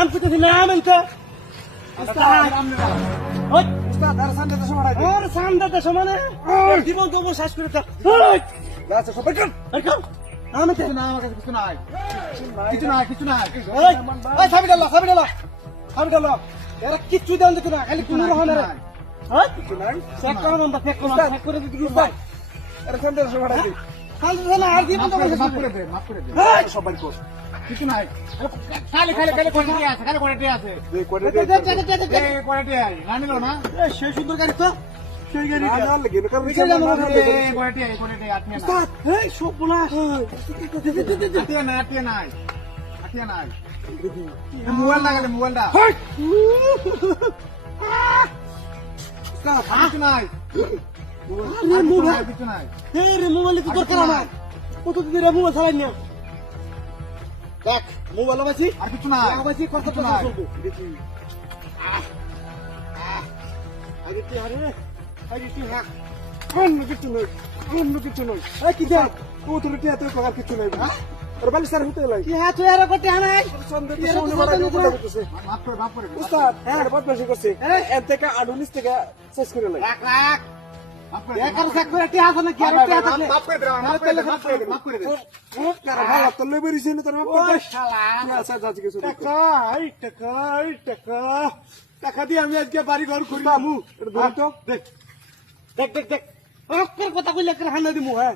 নাম তো কিছু নাম এনতে উস্তাদ আর সামনে তো সময় আছে ওর সামনে তো সমানে জীবন তো শেষ করে দাও আচ্ছা সবাই কর আমি তো না আমার কাছে কিছু নাই কিছু নাই ওই সাবিদাল্লাহ এরা কিচ্ছু দেন দেখো না খালি কোন রহমান রে হ্যাঁ কিছু নাই চেক করো না চেক করে দিতে কি উস্তাদ আর সামনে তো সময় আছে খালি না আর জীবন তো মাফ করে দে সবাই কর কিছু নাই খালি কোয়ালিটি আছে এই কোয়ালিটি আছে জানিলো না সেই সুন্দর গাড়ি তো সেই গাড়ি না লাগে না কারণ এই কোয়ালিটি আপনি না উস্তাদ এই সব বলা আটিয়া নাই মোবাইল লাগালে মোবাইলটা কিছু নাই কিছু নাই রে মোবাইল তো দরকার আমার কত দিন রে মোবাইল চালাই না দেখ মোবাইল বাজি আর কিছু নাই বাজি কত কিছু টাকা নাই চলবে আগে কি হারে আগে কি হ্যাঁ অন্য কিছু নয় এই কি দেখ ও তোর টিয়া তুই কার কিছু নাই আর বালি স্যার হতে লাই কি হ্যাঁ তুই আর করতে আনাই সন্দেহ তো শুনে বড় করতেছে মাফ করে উস্তাদ হ্যাঁ বদমাশি করছে এর থেকে আডুনিস থেকে শেষ করে লাই রাখ একার চেক করে টি আছে না কি আর টি আছে মাফ করে দে মাফ করে দে কারা ভালো তো লই বেরিছে না তোর মাফ করে ওই দে শালা আচ্ছা যাচ্ছে কিছু টাকা দিয়ে আমি আজকে বাড়ি ঘর করি আমু এটা ধর তো দেখ অক্ষর কথা কইলে করে হানা দিমু হ্যাঁ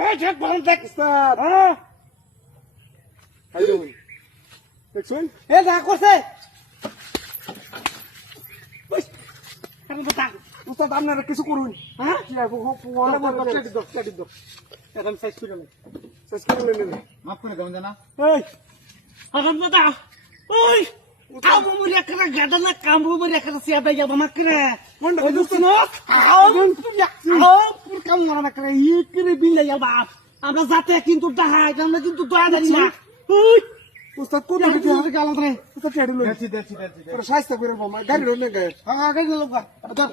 এই চেক বন্ধ দেখ উস্তাদ হ্যাঁ হাই দেখুন দেখছুন এ যা করছে বস কেন কথা উস্তাদ আপনারা কিছু করুন হ্যাঁ কি আর ওয়ালা বড় চেক দাও এখন সাইজ করে নে শেষ করে লেন মাফ করে দাও জানা এই এখন কথা ওই কামু মুরিয়া করা গাদা না কামু মুরিয়া করা সিয়াদা যাবা মাকরে কোনটা ওই দুস্ত না পুর কামু মারা মাকরে ইকরে বিলে যাবা আমরা যাতে কিন্তু দাহাই আমরা কিন্তু দয়া দেই না ওই উস্তাদ কোন কোন দিকে দিকে গালাম রে উস্তাদ টেডি লই দেখছি পুরো শাস্তা করে বাবা গাড়ি রইলে গায়ে আগে লোকা ধর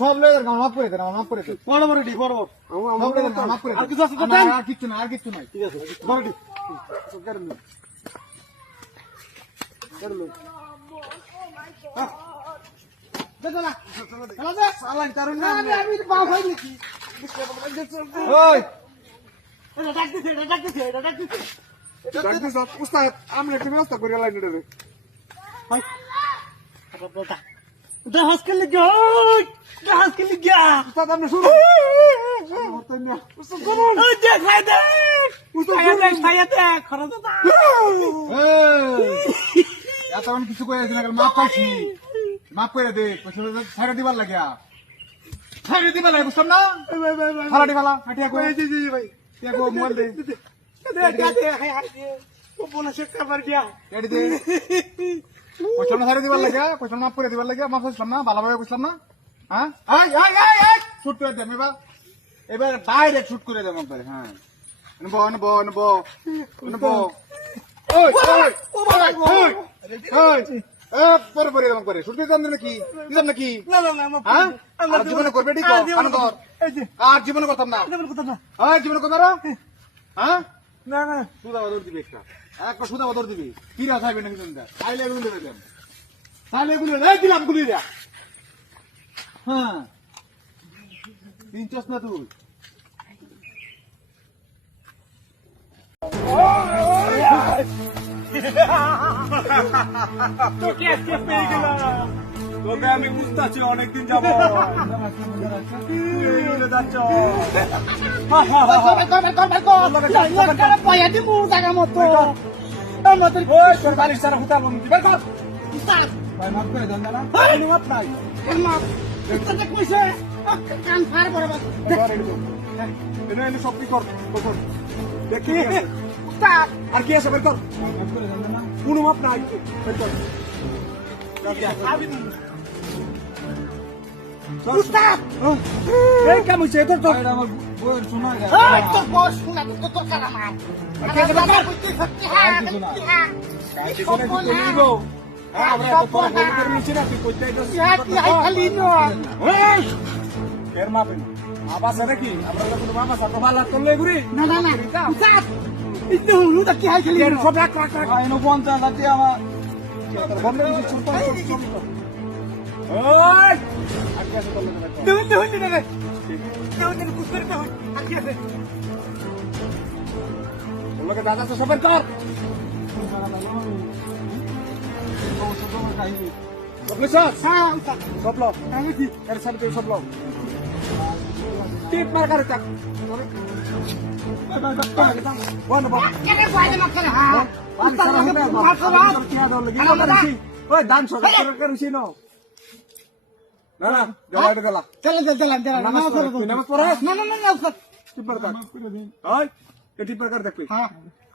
সব লয়ে মাফ করে দে বড় বড় ডি বড় সব লয়ে মাফ করে দে আর কিছু আছে কথা আর কিছু নাই ঠিক আছে বড় ডি সব গাড়ি লই দেখো না চলো দে সালান তারুন না আমি বাপ হই নাকি ওই এটা ডাক দিছে ডাক্তার সাহেব উস্তাদ আমরা একটা ব্যবস্থা করে লাইন রে হাই আবার বলতা দেহাস কে লিগা ওই দেহাস কে লিগা উস্তাদ আপনি শুনুন উস্তাদ শুনুন ওই দেখ ভাই দেখ খাইয়া দেখ খরচ দা এতক্ষণ কিছু করে দিন মাফ পাইছি মাফ করে দে ছাড়া দিবার লাগিয়া ছাড়া দিবার লাগে বুঝলাম না ছাড়া দিবালা হাটিয়া কই জি ভাই টিয়া কো মোবাইল দে দে হাই হাই ও বোনা শেখ কাবার গিয়া এডি দে কইছাম না ছাড়া দিবার লাগিয়া কইছাম মাফ করে দিবার লাগিয়া মাফ বুঝলাম না ভালোভাবে বুঝলাম না হ্যাঁ আই শুট করে দেম এবার ডাইরেক্ট শুট করে দেম একবারে হ্যাঁ নব ওই পরে পরে এরকম করে শুট দিতাম নাকি না হ্যাঁ আর জীবনে করবে ঠিক কান কর আর জীবনে করতাম না হ্যাঁ জীবনে করবে না হ্যাঁ না সুদা বদর দিবি একটা সুদা বদর দিবি কি রা চাইবে নাকি তুমি তাইলে এগুলো দেবে দেন তাইলে এগুলো এই দিলাম গুলি দিয়া হ্যাঁ তিনচস না তুই তোকে আমি বুঝতেছি অনেকদিন যাবো যাচ্ছ পয়া দিমু জায়গা মতো আমাদের বালিশ ছাড়া হুতাল বের কর ভাই মাফ করে দেন না মাফ নাই কইছে কান ফার বড় সব কি কর দেখি আর কি আছে বের কর কোনো মাপ নাই বের কর উস্তাদ এই কেমন হয়েছে তোর তো আমার বইয়ের শোনা এই তো বস শুনা তো তো কারা মার আমার বুদ্ধি সত্যি হ্যাঁ আমরা তো পরে ফোন করে নিছি না তুই কইতে খালি নো এর মাপে না মাপ আছে নাকি আমরা যখন মাপ আছে তো ভালো করলে ঘুরি না না না উস্তাদ ইতে হলু তা কি হাই খেলি সব এক রাখ রাখ এনো 50 আছে আমার তোর বন্ধ দিছি চুপ ওই আগে আছে তোলে না দেউন দেউন দিনে রে দেউন দিনে কুস্করি তো আকি আছে লোকে দাদা তো সবার কর সব লেছাস হ্যাঁ উস্তাদ সব লোক আমি কি এর সামনে সব লোক টিপ মার করে চাক বল বল কেনে কইলে মত করে হ্যাঁ উস্তাদ লাগে মারছো বাস ওই দান সরকার করিস নো না না জবাই গলা চলেন নামাজ পড়ো তুই নামাজ পড়াস না না না উস্তাদ টিপার কাট ওই কে টিপার কাট দেখবি হ্যাঁ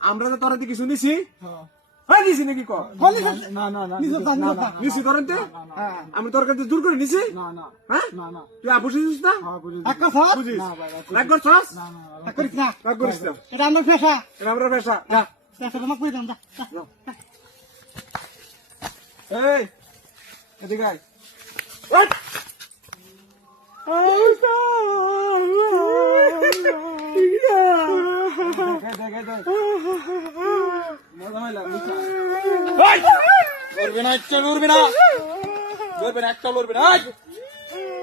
আমরা তো তোরা কিছু নিছি হ্যাঁ হ্যাঁ নিছি নাকি ক বলি না না না নিছো তা নিছো তা নিছি তোরতে হ্যাঁ আমি তোর কাছে দূর করে নিছি না না হ্যাঁ না না তুই বুঝিস না একটা সব বুঝিস না ভাই রাগ করছস না করিস না রাগ করিস না এটা আমার পেশা এটা আমরা পেশা যা পেশা তোমাকে কই দাম দা এই এদিকে আয়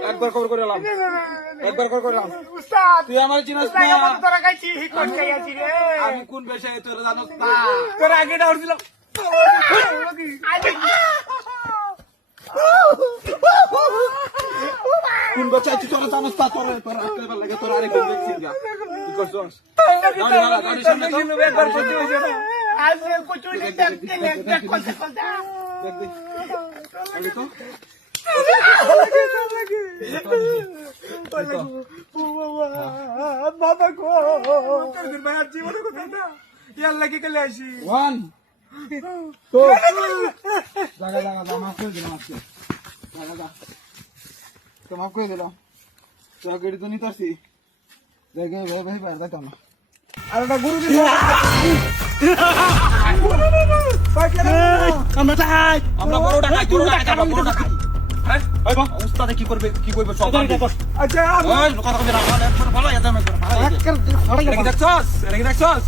একবার খবর করে এলাম একবার খবর করে এলাম উস্তাদ তুই আমার চিনস না তোরা গাইছি কোন গাইছি রে আমি কোন পেশায় তোর জানোস না তোরা আগে না উঠছিল কোন পেশায় তুই তোর জানোস না তোর তোর আজকে লাগে তোর আরেক দিন দেখছিস গা কি করছস গাড়ি সামনে তো একবার করতে হইছে না আজ কচু দেখতে কোনটা কোনটা দেখ দেখ আগে তো বাবা গো তোদের ভাই জীবন কথা না ইয়ার লাগি গেলে আসি ওয়ান তো জায়গা জায়গা মাফ করে দিলাম আজকে জায়গা যা তো মাফ করে দিলাম তোরা গেড়ি তো নিতে আসছি দেখে ভাই ভাই বাইরে দেখতাম না আর একটা গুরু দিল আমরা তাই আমরা বড়টা খাই তোর টাকা আমরা বড়টা খাই হ্যাঁ ওই বা উস্তাদে কি করবে কি কইবে সব আচ্ছা ওই কথা কইবে না একবার ভালো ইয়াতে না ভালো এটা কি দেখছস এটা কি দেখছস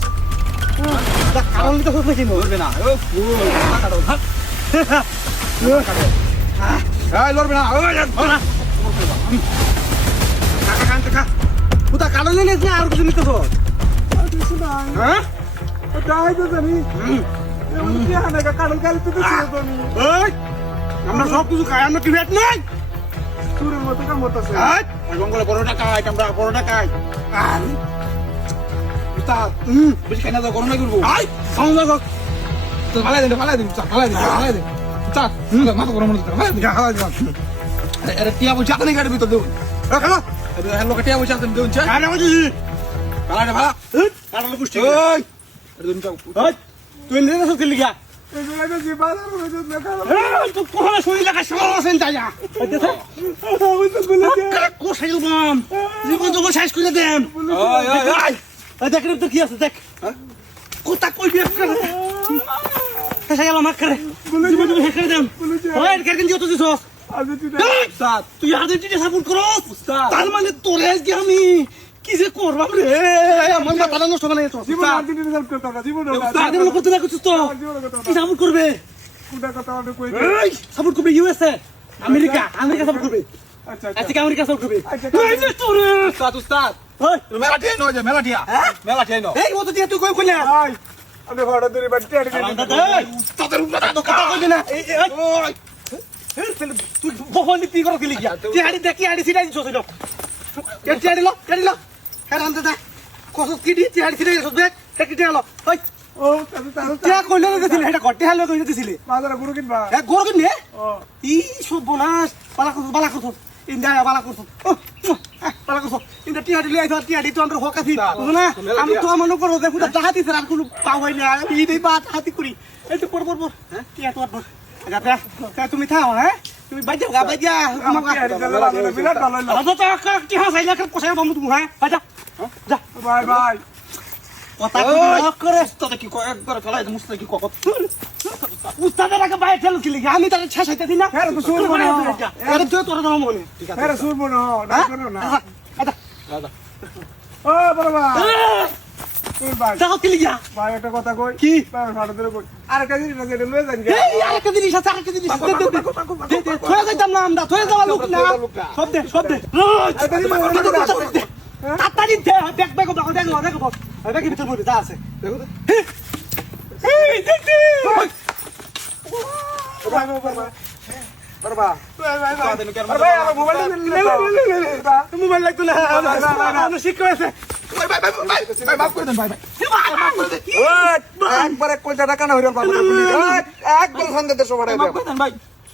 কারণ তো হচ্ছে কি করবে না ও ফুল কাটো এই লড়বে না ওই টাকা কান টাকা পুতা কারণ নেই না আর কিছু নিতে হবে হ্যাঁ তাই তো জানি এমন কি হানে কারণ কাল তুই তো ছিল তো নি এই আমরা সব কিছু খাই আমরা কি ভেট নাই সুরের মতো কাম হতাছে এই জঙ্গলে বড়টা খাই আমরা বড়টা খাই আর উস্তাদ বেশি খাই না তো গরম না করবো আই সাউন্ড লাগ তো ভালাই দে উস্তাদ ভালাই দে উস্তাদ মাথা গরম হচ্ছে ভালাই দে ভালাই দে আরে টিয়া বসে আপনি গাড়ি ভিতর দেব রাখো আরে হ্যালো টিয়া বসে আপনি দেউন চা আরে বুঝি ভালাই দে ভালা কারণ পুষ্টি ওই আরে দেউন চা এই তুই নিয়ে আসছিস লিগা এগুলা তো জি বাজার হয়ে যাচ্ছে না তো কোন শুই লাগা সব আছেন তাইয়া ওই তো গুলো কোসাইল বাম জীবন জঙ্গল শেষ করে দেন ওই ওই ওই এই দেখ রে তো কি আছে দেখ কোথা কই বিয়ে করে কেসা গেল মাক করে জীবন জঙ্গল শেষ করে দেন ওই কেরকেন দিও তো দিছস আজ তুই উস্তাদ তুই আদে টিতে সাপোর্ট করস উস্তাদ। তার মানে তোরে আজকে আমি কি যে করবাম রে আমার মাথা নষ্ট বানাই তো জীবন আর দিন রেজাল্ট করতে না জীবন আদে মনে করতে না করছিস তো কি সাপোর্ট করবে কুটা কথা অনেক কই এই সাপোর্ট করবে ইউএসএ আমেরিকা সাপোর্ট করবে আচ্ছা আজকে আমেরিকা সাপোর্ট করবে আচ্ছা। এই যে তোরে উস্তাদ উস্তাদ ওই মেলা টিয়া নয় যে মেলা টিয়া মেলা টিয়া নয় এই মতো দিয়ে তুই কই কইলা ভাই আমি ভাড়া ধরে বাড়িতে আড়ি উস্তাদের উপরে তো কথা কইবি না এই ওই তুই বহন নি করো গেলি গিয়া তুই হাড়ি দেখি হাড়ি সিলাই দিছস লো কেটি হাড়ি লো কারণ দাদা কত কি দি তুই হাড়ি সিলাই দিছস দেখ কেটি হলো ওই ও তাতে তাতে কে কইলে দিছিলি এটা গটে হালো কইলে দিছিলি বাজারে গুরু কিনবা এ গোর কি নে ও ই সব বনাস বালা করছ ইন্দা বালা করছ বালা করছ ইন্দা টিয়া দিলে আইতো টিয়া দি তো আমরা হকাছি বুঝো না আমি তো মনে করো দেখো তাহাতি স্যার আর কোনো পাওয়াই না আমি এই দেই বাত হাতি করি এই তো পর হ্যাঁ টিয়া তো পর আগাতে তুমি থাও হ্যাঁ তুমি বাইজা গা বাইজা বিরাট ভালো হইলো আদা তো কি হাসাইলা কোসাই বামু তুমি হ্যাঁ বাইজা যা বাই বাই কথা করে তোদের কি কয় একবার ফেলাই দে মুসলে কি কয় উস্তাদের আগে বাইরে ঠেলো কি লিখে আমি তাদের ছেঁচাইতে দিই না হ্যাঁ তো শুনবো না এটা তুই তোর দাম মনে ঠিক আছে হ্যাঁ শুনবো না না করো না ও বাবা শুন ভাই দেখো কি লিখা ভাই একটা কথা কই কি? ভাই ফাটা ধরে কই আরেকটা জিনিস আছে এটা লয়ে যান এই আরেকটা জিনিস আছে আরেকটা জিনিস আছে দে থয়ে যাইতাম না আমরা থয়ে যাওয়া লোক না সব দে তাড়াতাড়ি দে ব্যাগ ব্যাগ ব্যাগ দেখো দেখো ব্যাগের ভিতর বই যা আছে দেখো তো এই দেখ দে ভাই বাবা বাবা ভাই আমার মোবাইল মোবাইল লাগতো না আমি শিখে আছে ভাই মাফ করে দেন ভাই একবার এক কোটি টাকা না হইরাল পাবো একবার সন্ধ্যা দেশ বাড়াই মাফ করে দেন ভাই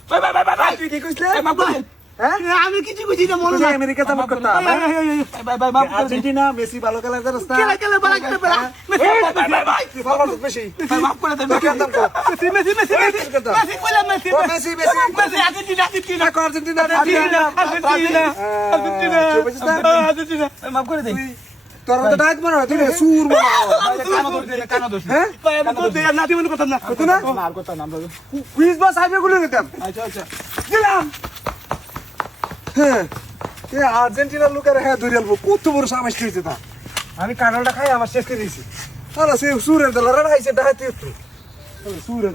ভাই ভাই ভাই ভাই তুই কি কইছলে মাফ করে দেন আমি কিছু বুঝি না মনে না আমেরিকা যাবো কথা ভাই ভাই মাফ করে দেন আর্জেন্টিনা মেসি ভালো খেলা জানোস না কেলা কেলা বালা কেলা বালা ভাই ভাই ভাই তুই ভালো বেশি ভাই মাফ করে দেন কেন দাম কর মেসি কইলা Messi Messi Messi Messi Argentina Argentina Argentina মাফ করে দেন তোর তো ডাইট মনে হয় তুই সুর মনে হয় কানো ধরে দেন কানো ধরে হ্যাঁ ভাই আমি তো দেয়া নাতি মনে কথা না কত না আর কথা নাম দাও কুইজ বাস আইবে গুলো নিতাম আচ্ছা আচ্ছা দিলাম হ্যাঁ এ আর্জেন্টিনার লোকের হ্যাঁ ধরে আলবো কত বড় সামাজ খেয়েছে তা আমি কাঁঠালটা খাই আমার শেষ করে দিয়েছি আরে সে সুরের দলার হাইছে ডাহাতি তো সুরের